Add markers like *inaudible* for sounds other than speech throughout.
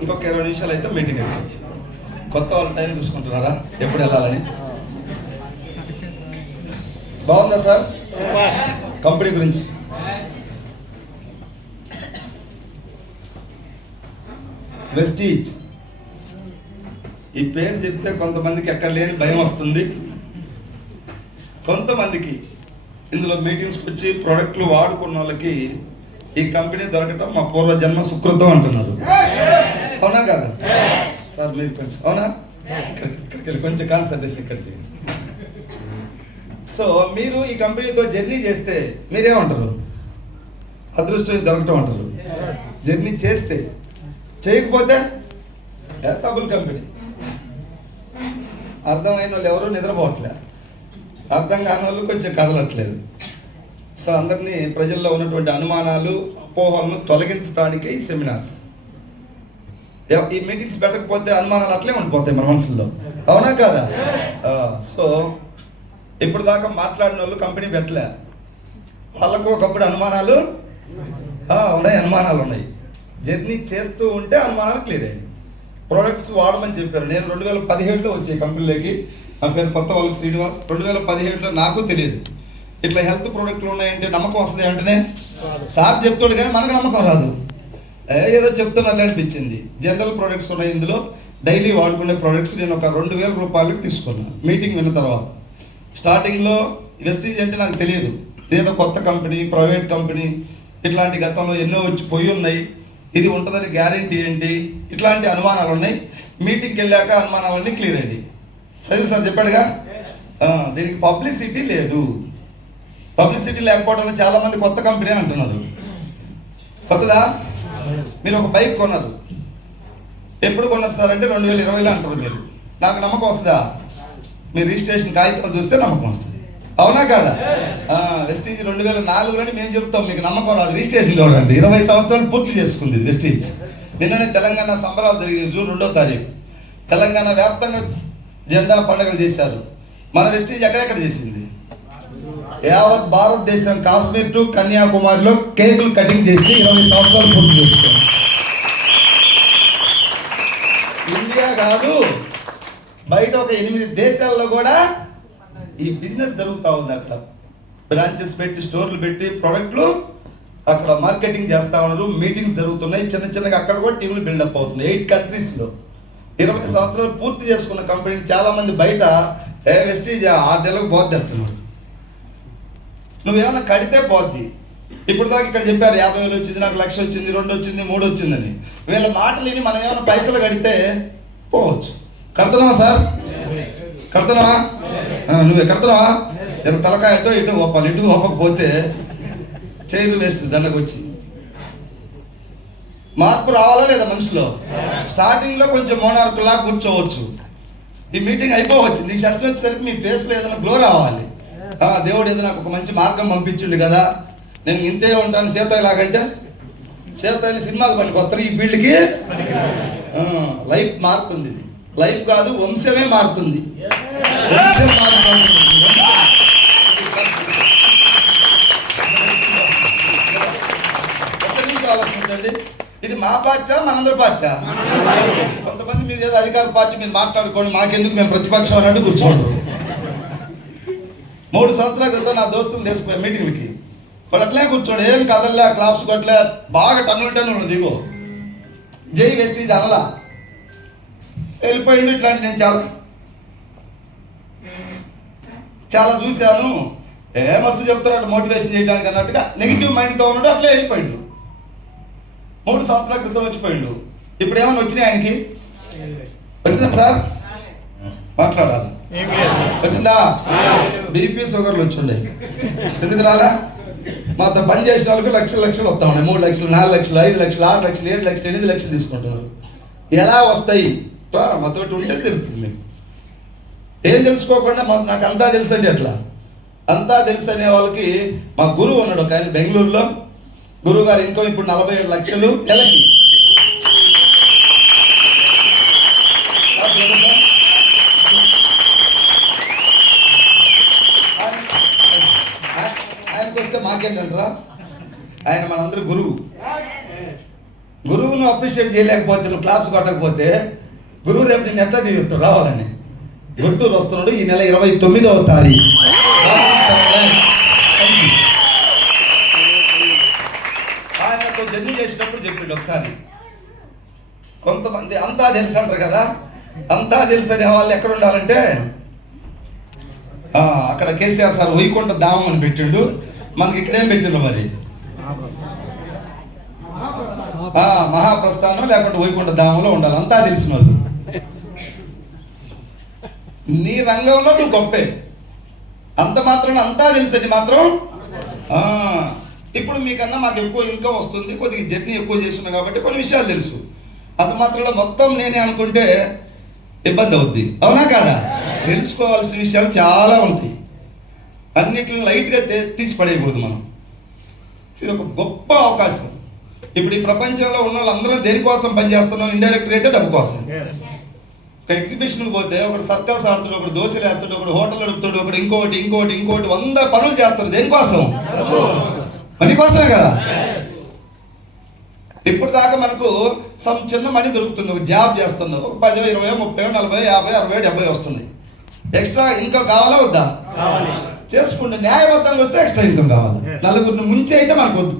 ఇంకొక ఇరవై నిమిషాలు అయితే మీటింగ్ అయిపోయింది కొత్త వాళ్ళు టైం చూసుకుంటున్నారా? ఎప్పుడు వెళ్ళాలని? బాగుందా సార్? కంపెనీ గురించి. వెస్టీజ్. ఈ పేరు చెప్తే కొంతమందికి ఎక్కడ లేని భయం వస్తుంది. కొంతమందికి ఇందులో మీటింగ్స్కి వచ్చి ప్రోడక్ట్లు వాడుకున్న వాళ్ళకి ఈ కంపెనీ దొరకటం మా పూర్వ జన్మ సుకృతం అంటున్నారు. అవునా కదా? సార్ మీరు కొంచెం అవునా? ఇక్కడ- ఇక్కడికి వెళ్ళి కొంచెం కాన్సన్ట్రేషన్ ఇక్కడ చేయండి. సో మీరు ఈ కంపెనీతో జర్నీ చేస్తే మీరేమంటారు? అదృష్టం దొరకటం అంటారు. జర్నీ చేస్తే చేయకపోతే సబుల్ కంపెనీ. అర్థమైన వాళ్ళు ఎవరు నిద్రపోవట్లే. అర్థం కాని వాళ్ళు కొంచెం కదలట్లేదు. సో అందరినీ ప్రజల్లో ఉన్నటువంటి అనుమానాలు అపోహలను తొలగించడానికే ఈ సెమినార్స్. ఈ మీటింగ్స్ పెట్టకపోతే అనుమానాలు అట్లే ఉండిపోతాయి మన మనసులో అవునా కాదా? సో ఇప్పుడు దాకా మాట్లాడిన వాళ్ళు కంపెనీ పెట్టలే. వాళ్ళకు ఒకప్పుడు అనుమానాలు ఉన్నాయి అనుమానాలు ఉన్నాయి. జర్నీ చేస్తూ ఉంటే అనుమానాలు క్లియర్ అయ్యాయి ప్రోడక్ట్స్ వాడమని చెప్పారు. నేను రెండు వేల పదిహేడులో వచ్చే కంపెనీలోకి నా పేరు కొత్త వాళ్ళకి శ్రీనివాస్. రెండు వేల పదిహేడులో నాకు తెలియదు. ఇట్లా హెల్త్ ప్రోడక్ట్లు ఉన్నాయంటే నమ్మకం వస్తుంది అంటేనే? సార్ చెప్తాడు కానీ మనకు నమ్మకం రాదు. ఏదో చెప్తున్నారు అనిపించింది. జనరల్ ప్రొడక్ట్స్ ఉన్నాయి ఇందులో. డైలీ వాడుకునే ప్రొడక్ట్స్ నేను ఒక రెండు వేల రూపాయలకి తీసుకున్నాను మీటింగ్ విన్న తర్వాత. స్టార్టింగ్లో వెస్టీజ్ అంటే నాకు తెలియదు. ఏదో కొత్త కంపెనీ ప్రైవేట్ కంపెనీ ఇట్లాంటి గతంలో ఎన్నో వచ్చి పోయి ఉన్నాయి. ఇది ఉంటుందని గ్యారంటీ ఏంటి? ఇట్లాంటి అనుమానాలు ఉన్నాయి. మీటింగ్కి వెళ్ళాక అనుమానాలన్నీ క్లియర్ అయ్యి సరే సార్ చెప్పాడుగా? దీనికి పబ్లిసిటీ లేదు. పబ్లిసిటీ లేకపోవడం చాలామంది కొత్త కంపెనీ అంటున్నారు. కొత్తదా? మీరు ఒక బైక్ కొన్నారు ఎప్పుడు కొన్నారు సార్ అంటే రెండు వేల ఇరవైలో అంటారు మీరు. నాకు నమ్మకం వస్తుందా? మీరు రిజిస్ట్రేషన్ కాగితాలు చూస్తే నమ్మకం వస్తుంది. అవునా కాదా? వెస్టీజ్ రెండు వేల నాలుగులోని మేము చెప్తాం మీకు నమ్మకం రాదు. రిజిస్ట్రేషన్ చూడండి. ఇరవై సంవత్సరాలు పూర్తి చేసుకుంది వెస్టీజ్. నిన్ననే తెలంగాణ సంబరాలు జరిగింది జూన్ రెండో తారీఖు. తెలంగాణ వ్యాప్తంగా జెండా పండుగలు చేశారు. మన వెస్టీజ్ ఎక్కడెక్కడ చేసింది? యావత్ భారతదేశం కాశ్మీర్ టు కన్యాకుమారిలో కేకులు కటింగ్ చేసి ఇరవై సంవత్సరాలు పూర్తి చేస్తారు ఇండియా కాదు బయట ఒక ఎనిమిది దేశాల్లో కూడా ఈ బిజినెస్ జరుగుతూ ఉంది అక్కడ. బ్రాంచెస్ పెట్టి స్టోర్లు పెట్టి ప్రోడక్ట్లు అక్కడ మార్కెటింగ్ చేస్తూ ఉన్నారు. మీటింగ్స్ జరుగుతున్నాయి. చిన్న చిన్నగా అక్కడ కూడా టీంలు బిల్డప్ అవుతున్నాయి. ఎయిట్ కంట్రీస్లో. ఇరవై సంవత్సరాలు పూర్తి చేసుకున్న కంపెనీ. చాలామంది బయట ఏ వెస్టీజ్ ఆరు నెలలకు పోద్ది అంటున్నాడు. నువ్వేమైనా కడితే పోద్ది. ఇప్పుడు దాకా ఇక్కడ చెప్పారు యాభై వేలు వచ్చింది నాకు లక్ష వచ్చింది రెండు వచ్చింది మూడు వచ్చిందని. వీళ్ళ మాటలు విని మనం ఏమైనా పైసలు కడితే పోవచ్చు. కడతనావా సార్? కడతనావా నువ్వే కడతనావా రేపు తలకాయ ఇటో ఇటు ఒప్పాలి. ఇటు ఒప్పకపోతే చైర్లు వేస్ట్ దండకు వచ్చి. మార్పు రావాలా లేదా మనిషిలో స్టార్టింగ్లో కొంచెం మోనార్కులా కూర్చోవచ్చు. ఈ మీటింగ్ అయిపోవచ్చు ఈ షష్టి వచ్చేసరికి మీ ఫేస్లో ఏదైనా గ్లో రావాలి. దేవుడు ఏదో నాకు ఒక మంచి మార్గం పంపించిండు కదా. నేను ఇంతే ఉంటాను సీత ఇలాగంటే సీత సినిమాకి పని కొత్త ఈ ఫీల్డ్కి లైఫ్ మారుతుంది. ఇది. లైఫ్ కాదు వంశమే మారుతుంది. వంశం మారుతుంది. ఒక్క నిమిషం ఆలోచించండి. ఇది మా పార్టీ మనందరి పార్టీ? కొంతమంది మీద ఏదో అధికార పార్టీ మీరు మాట్లాడుకోండి మాకెందుకు మేము ప్రతిపక్షం అన్నట్టు కూర్చోండి. మూడు సంవత్సరాల క్రితం నా దోస్తులు తీసుకుపోయి మీటింగ్లకి. వాడు అట్లే కూర్చోడు ఏం కదలలే క్లాప్స్ కొట్టలే బాగా టన్నులు టన్నులు దిగో జై వెస్టీజ్ అనలా. వెళ్ళిపోయిండు ఇట్లాంటి నేను చాలా చాలా చూశాను. ఏ మస్తు చెప్తున్నాడు మోటివేషన్ చేయడానికి అన్నట్టుగా నెగిటివ్ మైండ్తో ఉన్నాడు అట్లే వెళ్ళిపోయిండు. మూడు సంవత్సరాల క్రితం వచ్చిపోయిండు. ఇప్పుడు ఏమైనా వచ్చినాయి ఆయనకి? వచ్చిందా సార్? మాట్లాడాలి. వచ్చిందా? బీపీ షుగర్లు వచ్చిండే. ఎందుకు రాలా? మాతో పని చేసిన వాళ్ళకి లక్షలు లక్షలు వస్తా ఉన్నాయి. మూడు లక్షలు నాలుగు లక్షలు ఐదు లక్షలు ఆరు లక్షలు ఏడు లక్షలు ఎనిమిది లక్షలు తీసుకుంటున్నారు. ఎలా వస్తాయి? మాతోటి ఉంటే తెలుస్తుంది మీకు. ఏం తెలుసుకోకుండా మాకు నాకు అంతా తెలుసు అండి అట్లా. అంతా తెలుసు అనే వాళ్ళకి మా గురువు ఉన్నాడు ఒక ఆయన బెంగళూరులో. గురువు గారు ఇన్కమ్ ఇప్పుడు నలభై ఏడు లక్షలు. నెలకి ఆ, చూడండి సార్. ఆయన- ఆయనకు ఆయన మనందరి గురువు. గురువును అప్రిషియేట్ చేయలేకపోతే నువ్వు క్లాప్స్ కొట్టకపోతే గురువు రేపు నేను ఎట్లా దీవిస్తాడు రావాలని. గుంటూరు వస్తున్నాడు ఈ నెల ఇరవై తొమ్మిదవ తారీఖు. ఆయనతో జర్నీ చేసినప్పుడు చెప్పిండు ఒకసారి. కొంతమంది అంతా తెలుసు అంటారు కదా. అంతా తెలుసు అనే వాళ్ళు ఎక్కడ ఉండాలంటే అక్కడ కేసీఆర్ సార్ వైకుంఠ ధామం అని పెట్టిండు. మనకి ఇక్కడేం పెట్టిండు మరి? మహాప్రస్థానం లేకుంటే వైకుంఠ ధామంలో ఉండాలి. అంతా తెలిసిన వాళ్ళు. నీ రంగంలో నువ్వు గొప్పే. అంత మాత్రం అంతా తెలిసేది మాత్రం ఇప్పుడు మీకన్నా మాకు ఎక్కువ ఇన్కమ్ వస్తుంది కొద్దిగా జర్నీ ఎక్కువ చేస్తున్నా కాబట్టి కొన్ని విషయాలు తెలుసు. అంత మాత్రంలో మొత్తం నేనే అనుకుంటే ఇబ్బంది అవుద్ది. అవునా కాదా? తెలుసుకోవాల్సిన విషయాలు చాలా ఉంటాయి. అన్నిటిని లైట్గా తీసి పడేయకూడదు మనం. ఇది ఒక గొప్ప అవకాశం. ఇప్పుడు ఈ ప్రపంచంలో ఉన్న వాళ్ళందరూ దేనికోసం పనిచేస్తున్నాం ఇండైరెక్ట్గా అయితే డబ్బు కోసం. ఒక ఎగ్జిబిషన్కి పోతే ఒకడు సర్కస్ ఆడుతాడు ఒకడు దోశలు వేస్తాడు ఒకడు హోటల్ నడుపుతాడు ఒకడు ఇంకోటి ఇంకోటి ఇంకోటి వంద పనులు చేస్తారు దేనికోసం పని కోసమే కదా. ఇప్పుడు దాకా మనకు సమ్ చిన్న మనీ దొరుకుతుంది. ఒక జాబ్ చేస్తున్నావు ఒక పదో ఇరవై ముప్పై నలభై యాభై అరవై డెబ్బై వస్తుంది ఎక్స్ట్రా ఇన్కమ్ కావాలా వద్దా? చేసుకుంటే న్యాయబద్ధంగా వస్తే ఎక్స్ట్రా ఇన్కమ్ కావాలి. నలుగురిని ముంచి అయితే మనకు వద్దు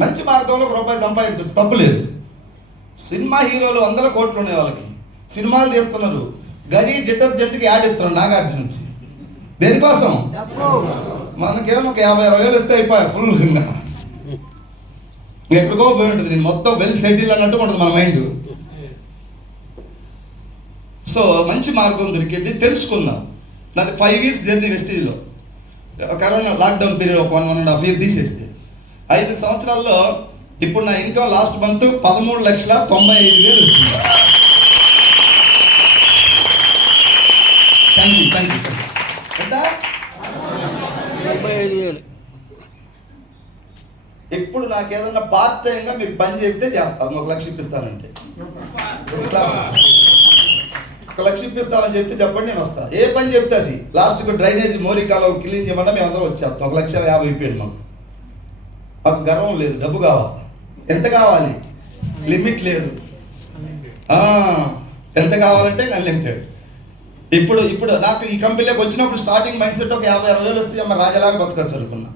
మంచి మార్గంలో ఒక రూపాయి సంపాదించవచ్చు తప్పు లేదు. సినిమా హీరోలు వందల కోట్లు ఉన్నాయి వాళ్ళకి. సినిమాలు తీస్తున్నారు. గడి డిటర్జెంట్కి యాడ్ ఇస్తున్నారు నాగార్జున నుంచి. దేనికోసం? మనకేమో ఒక యాభై అరవై వేలు వస్తే అయిపోయా ఫుల్ ఇంకా. ఎక్కడికో పోయి ఉంటుంది. నేను మొత్తం వెల్ సెటిల్ అన్నట్టు ఉంటుంది మన మైండ్ సో మంచి మార్గం దొరికింది. తెలుసుకుందాం. నాది ఫైవ్ ఇయర్స్ జర్నీ వెస్టేజ్లో కరోనా లాక్డౌన్ పీరియడ్ ఒక one one and half year తీసేస్తే. ఐదు సంవత్సరాల్లో ఇప్పుడు నా ఇన్కమ్ లాస్ట్ మంత్ పదమూడు లక్షల తొంభై ఐదు వేలు వచ్చింది. థ్యాంక్ యూ థ్యాంక్ యూ ఎంత? డెబ్బై ఐదు వేలు. ఇప్పుడు నాకు ఏదన్నా పార్ట్ టైంగా మీరు పని చెప్తే చేస్తాను. ఒక లక్ష ఇప్పిస్తానంటే. *laughs* క్లాస్ ఒక లక్ష ఇప్పిస్తామని చెప్తే చెప్పండి నేను వస్తా. ఏ పని చెప్తే అది? లాస్ట్కి డ్రైనేజ్ మోరీ కాలువ క్లీన్ చేయమన్నా మేము అందరం వచ్చేస్తాం. ఒక లక్ష యాభై అయిపోయింది మాకు. మాకు గర్వం లేదు డబ్బు కావాలి. ఎంత కావాలి? లిమిట్ లేదు. ఎంత కావాలంటే అన్లిమిటెడ్ ఇప్పుడు ఇప్పుడు నాకు ఈ కంపెనీలోకి వచ్చినప్పుడు స్టార్టింగ్ మైండ్ సెట్ ఒక యాభై అరవై వేలు వస్తే అమ్మ రాజాలాగా బతకచ్చు అనుకున్నా.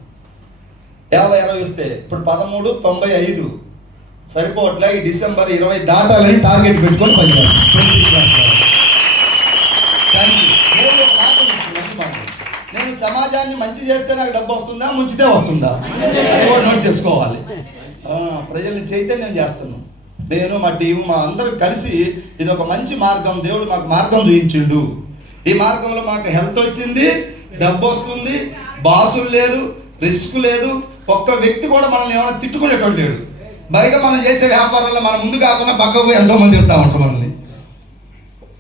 యాభై అరవై వస్తే ఇప్పుడు పదమూడు తొంభై ఐదు సరిపోవట్లే ఈ డిసెంబర్ ఇరవై దాటాలని టార్గెట్ పెట్టుకొని పనిచేయాలి థ్యాంక్ యూ దేవుడు ఒక మాట ఉంది, మంచి మాట నేను సమాజాన్ని మంచి చేస్తే నాకు డబ్బు వస్తుందా? ముంచితే వస్తుందా? అది కూడా నోట్ చేసుకోవాలి. ప్రజల్ని చైతన్యం చేస్తున్నాను నేను మా టీం మా అందరం కలిసి ఇది ఒక మంచి మార్గం. దేవుడు మాకు మార్గం చూపించిండు. ఈ మార్గంలో మాకు హెల్త్ వచ్చింది డబ్బు వస్తుంది బాసులు లేరు రిస్క్ లేదు. ఒక్క వ్యక్తి కూడా మనల్ని ఏమైనా తిట్టుకునేటోడు లేడు. బయట మనం చేసే వ్యాపారంలో మనం ముందు కాకుండా పక్కకు ఎంతో మంది తిడతా ఉంటాం మనం.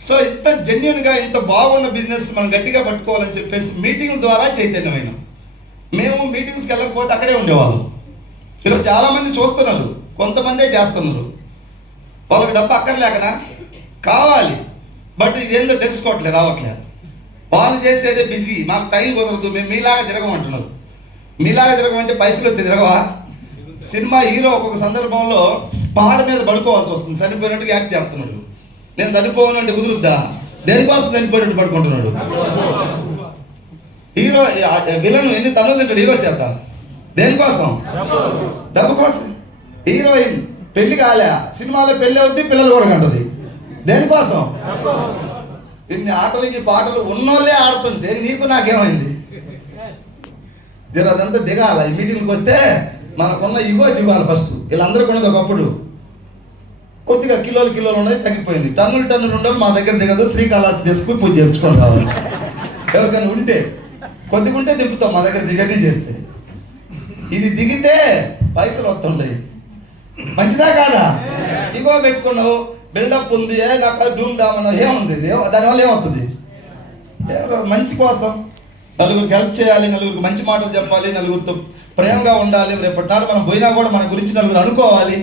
సో ఇంత జెన్యున్గా ఇంత బాగున్న బిజినెస్ మనం గట్టిగా పట్టుకోవాలని చెప్పేసి మీటింగ్ ద్వారా చైతన్యమైన. మేము మీటింగ్స్కి వెళ్ళకపోతే అక్కడే ఉండేవాళ్ళం. ఈరోజు చాలామంది చూస్తున్నారు. కొంతమందే చేస్తున్నారు. వాళ్ళకి డబ్బు అక్కర్లేకనా? కావాలి. బట్ ఇదేందో తెలుసుకోవట్లే రావట్లేదు వాళ్ళు చేసేదే బిజీ మాకు టైం కుదరదు. మేము మీలాగా తిరగమంటున్నారు. మీలాగా తిరగమంటే పైసలు వస్తే తిరగవా? సినిమా హీరో ఒక్కొక్క సందర్భంలో పహాడ మీద పడుకోవాల్సి వస్తుంది. చనిపోయినట్టుగా యాక్ట్ చేస్తున్నాడు. నేను చనిపోవాలంటే కుదురుద్దా? దేనికోసం చనిపోయినట్టు పడుకుంటున్నాడు? హీరో విలన్ ఎన్ని తనులు తింటాడు? హీరో చేత. దేనికోసం? డబ్బు కోసం. హీరోయిన్ పెళ్ళి కాలే. సినిమాలో పెళ్ళి అవుద్ది పిల్లలు కూడా కంటది దేనికోసం? ఇన్ని ఆటలు ఇన్ని పాటలు ఉన్నోళ్ళే ఆడుతుంటే నీకు నాకేమైంది? జర అదంతా దిగాల. ఈ మీటింగ్కి వస్తే మనకున్న ఇగో దిగాలి ఫస్ట్. వీళ్ళందరికీ ఉన్నది ఒకప్పుడు. కొద్దిగా కిలోలు కిలోలు ఉన్నది తగ్గిపోయింది. టన్నులు టన్నులు ఉండాలి మా దగ్గర దిగదు శ్రీకాళహస్తి తీసుకుని పూజ చేయించుకొని రావాలి. ఎవరికైనా ఉంటే కొద్దిగా ఉంటే దింపుతాం మా దగ్గర జర్నీ చేస్తే. ఇది దిగితే పైసలు వస్తుంటాయి. మంచిదా కాదా? ఇగో పెట్టుకున్నావు బిల్డప్ ఉంది ఏ నాకు డూమ్ డామ్ అన్నావు ఏముంది దానివల్ల ఏమవుతుంది? ఎవరో మంచి కోసం నలుగురికి హెల్ప్ చేయాలి నలుగురికి మంచి మాటలు చెప్పాలి నలుగురితో ప్రేమగా ఉండాలి. రేపటి నాడు మనం పోయినా కూడా మన గురించి నలుగురు అనుకోవాలి.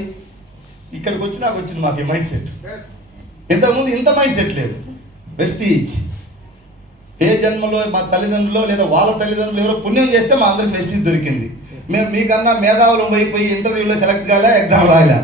ఇక్కడికి వచ్చి నాకు వచ్చింది మాకు ఈ మైండ్ సెట్ ఇంతకుముందు ఇంత మైండ్ సెట్ లేదు. వెస్టీజ్ ఏ జన్మలో మా తల్లిదండ్రులు లేదా వాళ్ళ తల్లిదండ్రులు ఎవరో పుణ్యం చేస్తే మా అందరికి వెస్టీజ్ దొరికింది. మేము మీకన్నా మేధావులు పోయి పోయి ఇంటర్వ్యూలో సెలెక్ట్ కాలే ఎగ్జామ్ రాయలే.